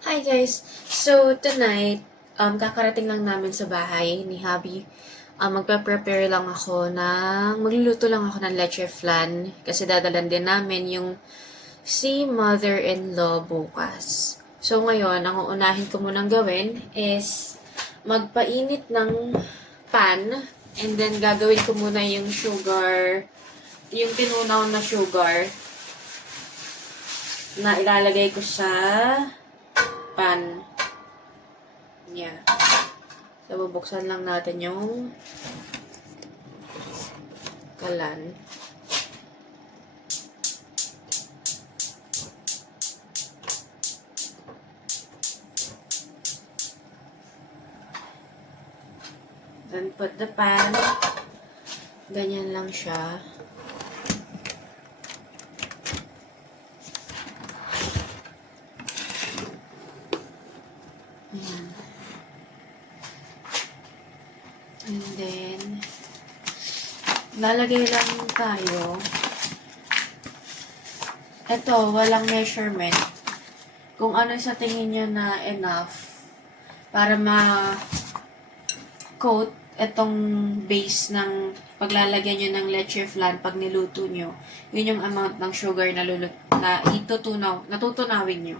Hi guys! So tonight, kakarating lang namin sa bahay ni Habi. Magpe-prepare lang ako magluluto lang ako ng leche flan kasi dadalan din namin yung si mother-in-law bukas. So ngayon, ang uunahin ko munang gawin is magpainit ng pan and then gagawin ko muna yung sugar, yung tinunaw na sugar na ilalagay ko sa pan. Yeah. So, bubuksan lang natin yung kalan. Then, put the pan. Ganyan lang siya. Ayan. And then, lalagay lang tayo. Ito, walang measurement. Kung ano sa tingin nyo na enough para ma-coat itong base ng paglalagyan nyo ng leche flan pag niluto nyo. Yun yung amount ng sugar na natutunawin nyo.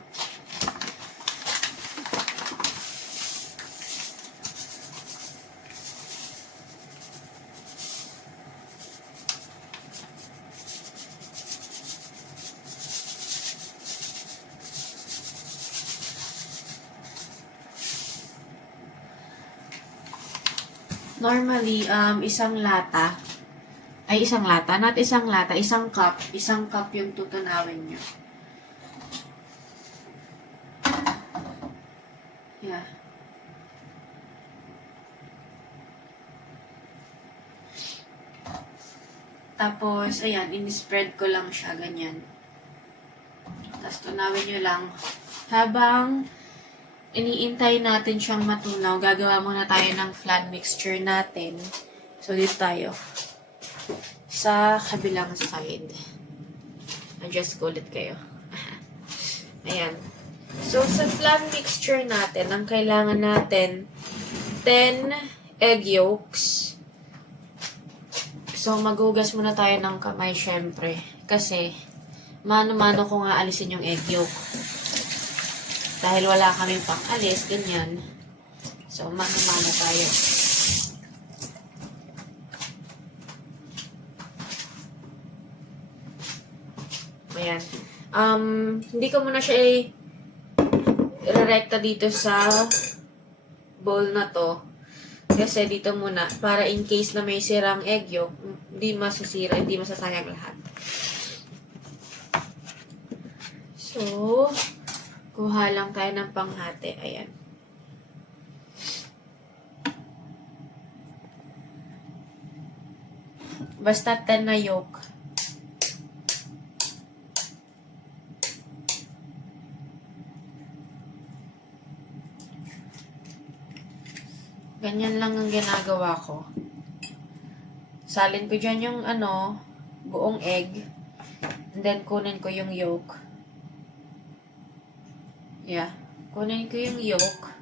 Normally, isang cup yung tutunawin nyo. Yeah. Tapos, ayan, in-spread ko lang siya, ganyan. Tapos, tunawin nyo lang. Habang iniintay natin siyang matunaw, gagawa muna tayo ng flan mixture natin. So, dito tayo. Sa kabilang side. Adjust ko ulit kayo. Ayan. So, sa flan mixture natin, ang kailangan natin, 10 egg yolks. So, maghugas muna tayo ng kamay, syempre. Kasi, mano-mano ko nga alisin yung egg yolk. Dahil wala kaming pang-alis, ganyan. So, mano-mano tayo. Ayan. Hindi ko muna siya i-rekta dito sa bowl na to. Kasi dito muna, para in case na may sirang egg yolk, hindi masasira, hindi masasayang lahat. So, kuha lang tayo ng panghati. Ayan. Basta 10 na yolk. Ganyan lang ang ginagawa ko. Salin ko dyan yung buong egg. And then, kunin ko yung yolk. Yeah. Kunin ko yung yolk.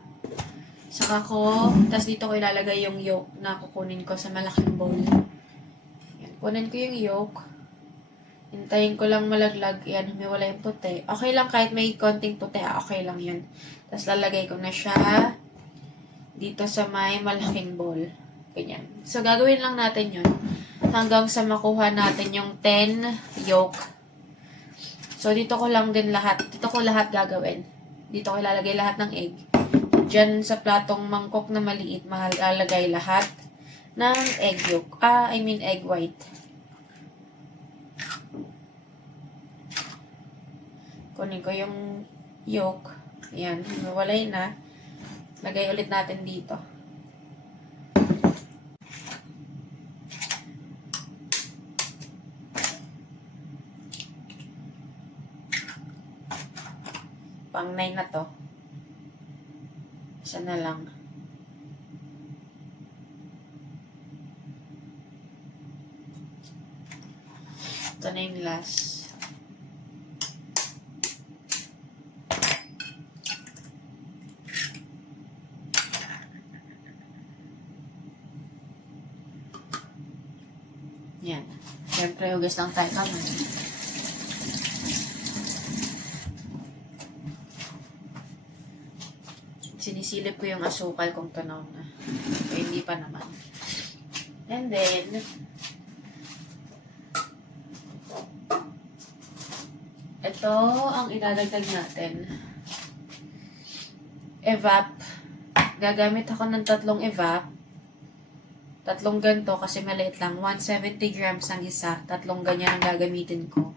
Saka ko, tas dito ko ilalagay yung yolk na kukunin ko sa malaking bowl. Yan. Kunin ko yung yolk. Hintayin ko lang malaglag. Yan, humiwala yung puti. Okay lang kahit may konting puti. Okay lang yun. Tas lalagay ko na siya dito sa may malaking bowl. Ganyan. So, gagawin lang natin yun hanggang sa makuha natin yung 10 yolk. So, dito ko lahat gagawin. Dito ko ilalagay lahat ng egg. Diyan sa platong mangkok na maliit, malalagay lahat ng egg yolk. Egg white. Kunin ko yung yolk. Ayan, nawalay na. Lagay ulit natin dito. Pang 9 na to. Isa na lang. Ito na yung last. Yan. Siyempre, hugas lang tayo kamay. Sinisilip ko yung asukal kung tunaw na. So, hindi pa naman. And then, ito ang ilalagdag natin. Evap. Gagamit ako ng 3 evap. 3 ganito kasi maliit lang. 170 grams ang isa. 3 ganyan ang gagamitin ko.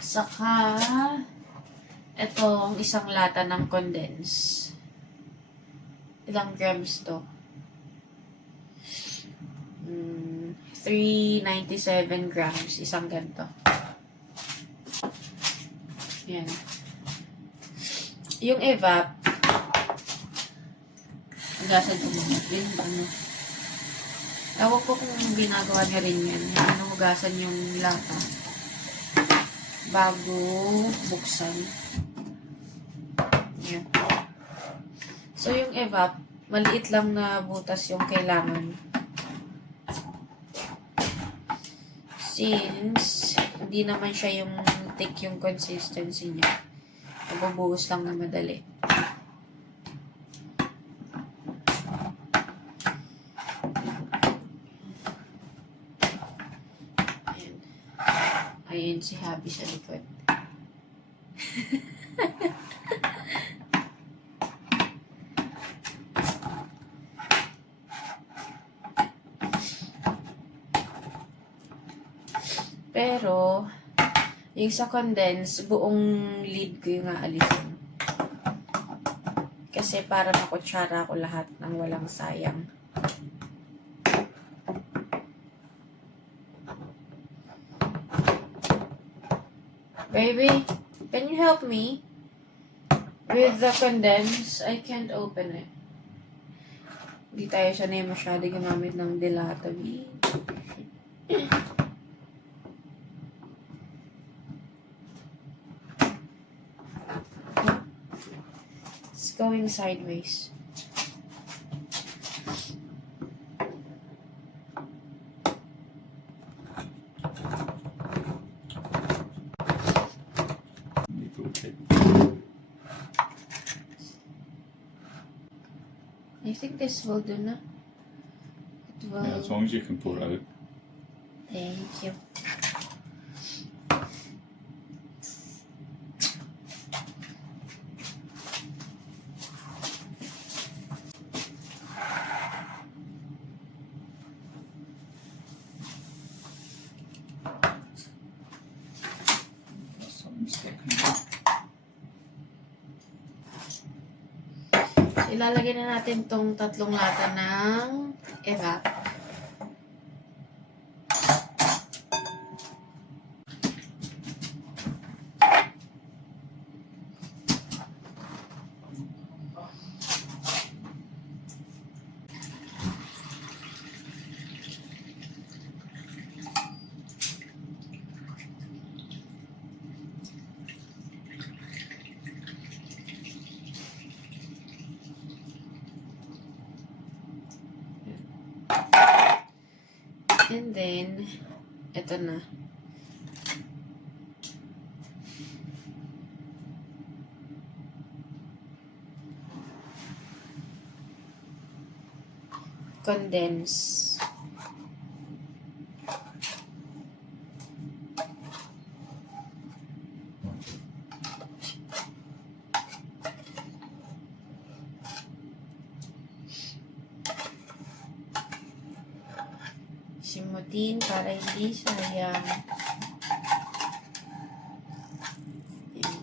Saka, itong isang lata ng condense. Ilang grams to? 397 grams. Isang ganito. Yan. Yung evap, hugasan ko muna. Yung ano. Ewan ko kung ginagawa niya rin yan. Yung hugasan yung lata. Bago buksan. Yan. So, yung evap, maliit lang na butas yung kailangan. Since, hindi naman siya yung thick yung consistency niya. Mabubuhos lang na madali. Ayan. Ayan si Habi sa likod. Pero, yung sa condense, buong lid ko yung aalisin. Kasi para makutsara ko lahat ng walang sayang. Baby, can you help me with the condense? I can't open it. Hindi tayo sanay masyado gumamit ng dilata, B. It's going sideways. I think this will do na. It will. Yeah, as long as you can pull it out. Thank you. Something's sticking out. Ilalagay na natin tong 3 lata ng evap. And then, ito na. Condense. Simutin para hindi sayang. Yan.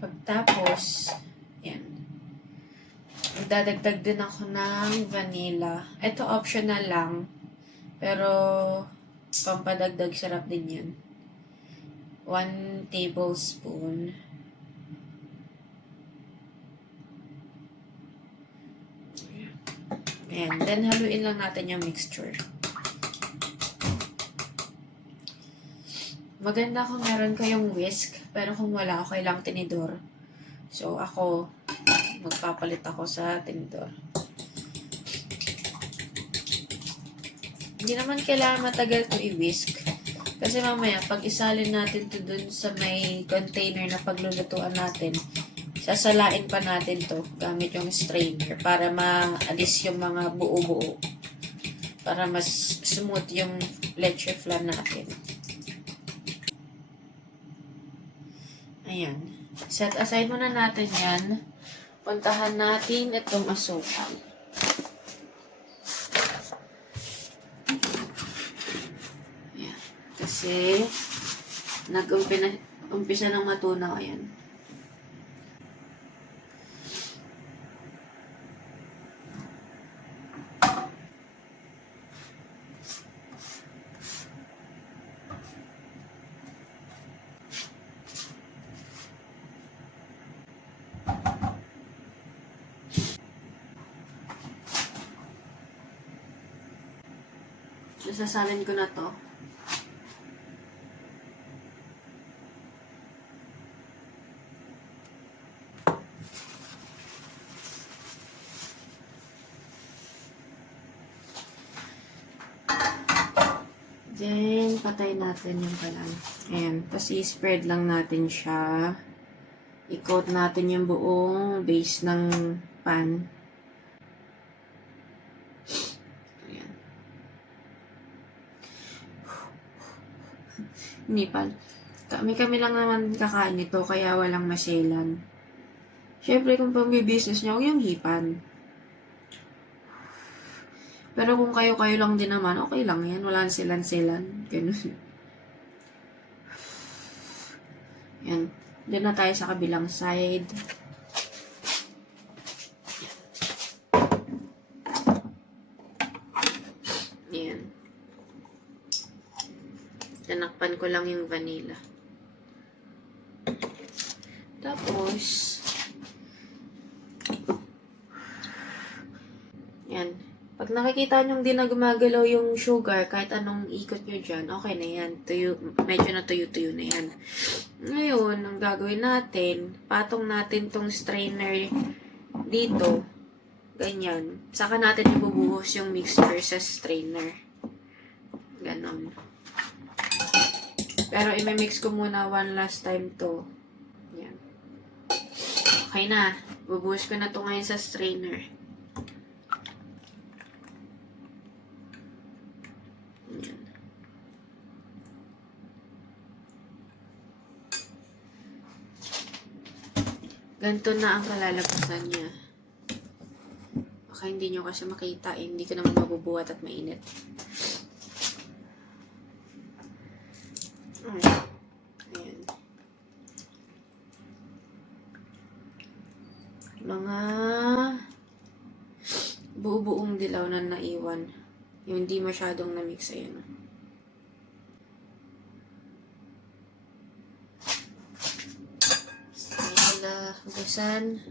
Pagtapos, yan. Magdadagdag din ako ng vanilla. Ito optional lang. Pero, pampadagdag sarap din yan. 1 tablespoon. Ayan. Then, haluin lang natin yung mixture. Maganda kung meron kayong whisk. Pero kung wala, okay lang tinidor. So, ako, magpapalit ako sa tinidor. Hindi naman kailangan matagal to i-whisk. Kasi mamaya, pag isalin natin to dun sa may container na paglulutuan natin, sasalain pa natin to gamit yung strainer para maalis yung mga buo-buo. Para mas smooth yung leche flan natin. Ayan. Set aside muna natin yan. Puntahan natin itong asukal. Ayan. Kasi, nag-umpisa ng matunaw. Ayan. Sasalin ko na to. Then, patay natin yung kalan. Ayan. Tapos, i-spread lang natin siya. I-coat natin yung buong base ng pan. Ayan. Nipal. Kami lang naman kakain nito, kaya walang maselan. Siyempre, kung pang-business nyo, huwag yung hipan. Pero kung kayo-kayo lang din naman, okay lang yan. Walang silan-silan. Ganun. Yan. Doon na tayo sa kabilang side. Yan. Tinakpan ko lang yung vanilla. Tapos, yan. Pag nakikita nyo di na gumagalaw yung sugar, kahit anong ikot nyo dyan, okay na yan. Tuyo, medyo na tuyo-tuyo na yan. Ngayon, ang gagawin natin, patong natin tong strainer dito. Ganyan. Saka natin ibubuhos yung mixture sa strainer. Ganon. Pero imimix ko muna one last time to. Yan. Okay na. Bubuhos ko na to ngayon sa strainer. Yan. Ganito na ang kalalabasan niya. Baka hindi nyo kasi makita. Hindi ko naman mabubuhat at mainit. Ayan. Mga buo-buong dilaw na naiwan. Yung hindi masyadong na-mix. Ayan. Hugasan.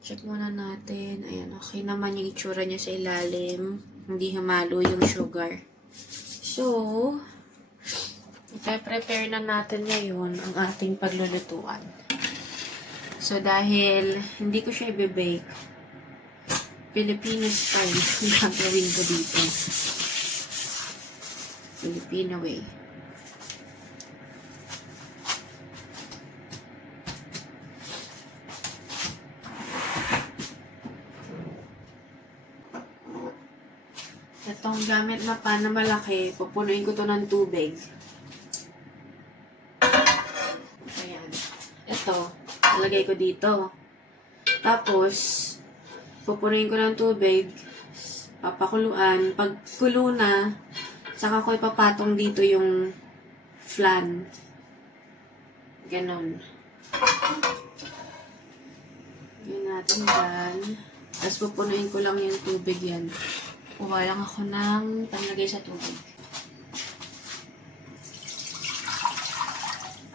Check muna natin. Ayan, okay naman yung itsura niya sa ilalim. Hindi humalo yung sugar. So, ipe-prepare na natin ngayon ang ating paglulutuan. So, dahil hindi ko siya i-bake, Filipino style yung gagawin ko dito. Filipino way. Itong gamit na pan na malaki, pupunuin ko to ng tubig. Ayan. Ito, nalagay ko dito. Tapos, pupunuin ko ng tubig, papakuluan. Pag kulo na, saka ko ipapatong dito yung flan. Ganon. Gawin natin yan. Tapos pupunuin ko lang yung tubig yan. Kuha lang ako ng panlagay sa tubig.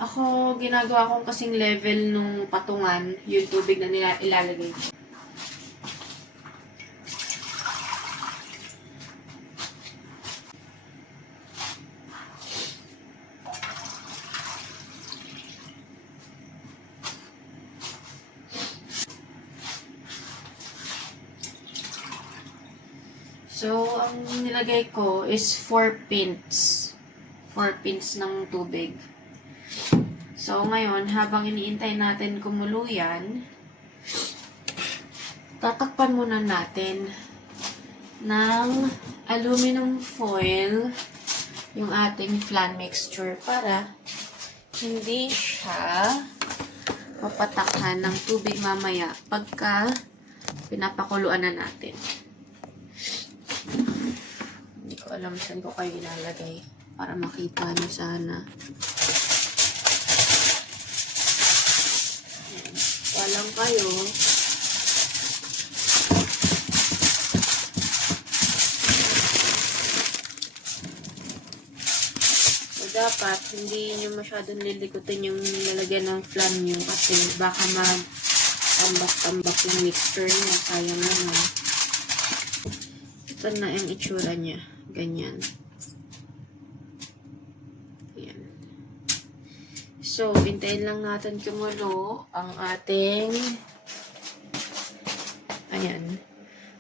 Ako, ginagawa ko kasing level nung patungan, yung tubig na ilalagay ko. So, ang nilagay ko is 4 pins. 4 pins ng tubig. So, ngayon, habang iniintay natin kumulo yan, tatakpan muna natin ng aluminum foil yung ating flan mixture para hindi siya mapatakhan ng tubig mamaya pagka pinapakuluan na natin. Hindi ko alam saan ko kayo ilalagay para makita nyo sana. Ayan. Walang kayo. So, dapat hindi nyo masyadong lilikutin yung nilalagyan ng flan nyo kasi baka mag-tambak-tambak yung mixture niya. Sayang naman. Ito na yung itsura niya. Ganyan. Ayan. So, hintayin lang natin kumulo ang ating ayan.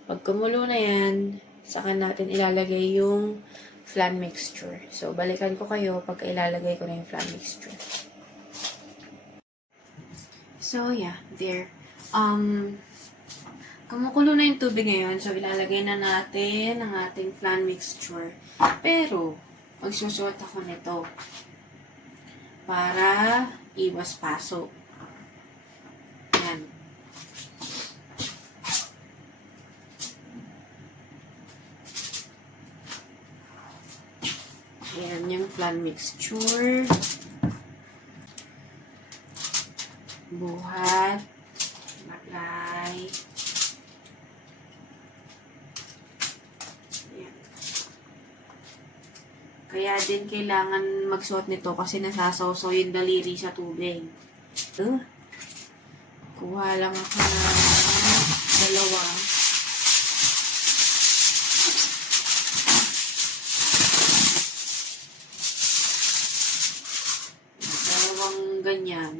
Pag kumulo na yan, saka natin ilalagay yung flan mixture. So, balikan ko kayo pag ilalagay ko na yung flan mixture. So, yeah. There. Kumukulo na yung tubig ngayon. So, ilalagay na natin ang ating flan mixture. Pero, magsusuot ako nito para iwas paso. Yan. Yan yung flan mixture. Buhat. Lagay. Yan. Kaya din kailangan magsuot nito kasi nasasawsaw yung daliri sa tubig. Kuha lang ako ng dalawa. Dalawang ganyan.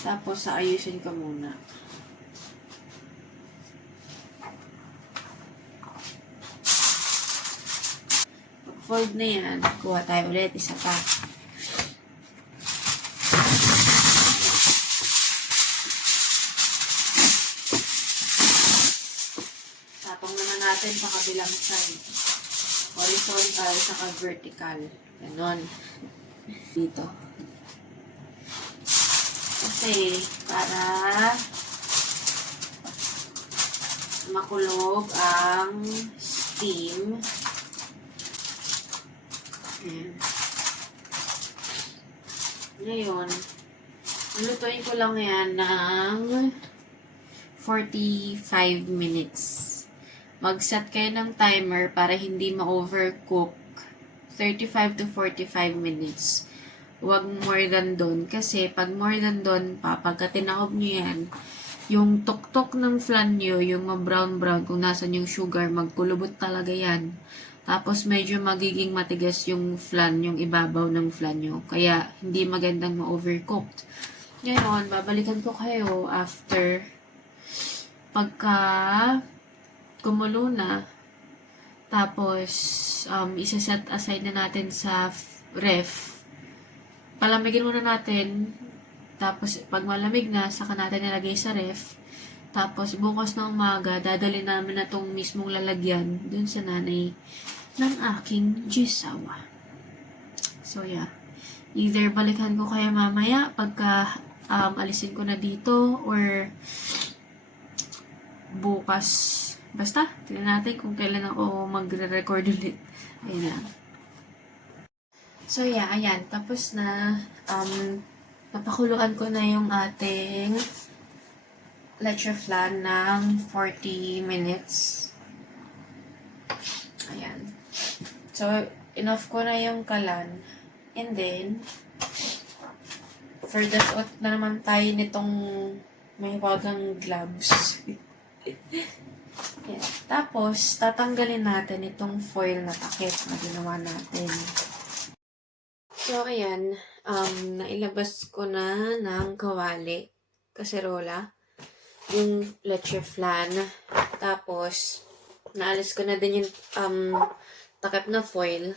Tapos, ayusin ko muna. Pag-fold na yan, kuha tayo ulit. Isa pa. Tapong naman natin sa kabilang side. Horizontal, saka vertical. Ganon. Dito. Kasi, para makulog ang steam. Ayan. Ngayon, lutuin ko lang yan ng 45 minutes. Mag-set kayo ng timer para hindi ma-overcook. 35 to 45 minutes. Huwag more than doon. Kasi pag more than doon pa, pagka tinaob nyo yan, yung tuktok ng flan nyo, yung brown-brown, kung nasan yung sugar, magkulubot talaga yan. Tapos medyo magiging matigas yung flan, yung ibabaw ng flan nyo. Kaya hindi magandang ma-overcooked. Ngayon, babalikan ko kayo after pagka kumulo na. Tapos, isa-set aside na natin sa ref. Palamigin muna natin. Tapos, pag malamig na, saka natin nilagay sa ref. Tapos, bukas na umaga, dadali namin na itong mismong lalagyan dun sa nanay ng aking jisawa. So, yeah. Either balikan ko kaya mamaya pagka alisin ko na dito or bukas. Basta, tignan natin kung kailan ako magre-record ulit. Ayan lang. So, yeah, ayan. Tapos na, napakuluan ko na yung ating leche flan ng 40 minutes. Ayan. So, enough ko na yung kalan. And then, for the suot na naman tayo nitong may wagang gloves. Ayan. Tapos, tatanggalin natin itong foil na takip na ginawa natin. So, ayan, nailabas ko na ng kawali. kaserola. Yung leche flan. Tapos, naalis ko na din yung takip na foil.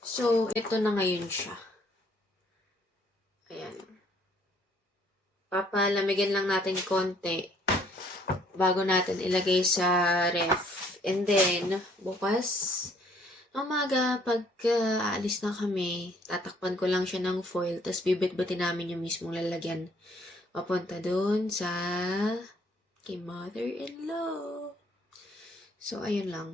So, ito na ngayon siya. Ayan. Papalamigin lang natin konti bago natin ilagay sa ref. And then, bukas, umaga, pag aalis na kami, tatakpan ko lang siya ng foil, tapos bibit-bitin namin yung mismong lalagyan. Papunta dun sa kay mother-in-law. So, ayun lang.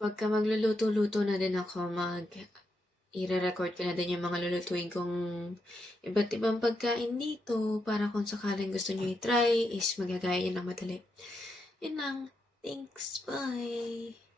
Pagka magluluto-luto na din ako, i-record ko na din yung mga lulutuin kong iba't ibang pagkain dito para kung sakaling gusto nyo i-try is magagaya nyo ng madali. Yun lang. Thanks. Bye.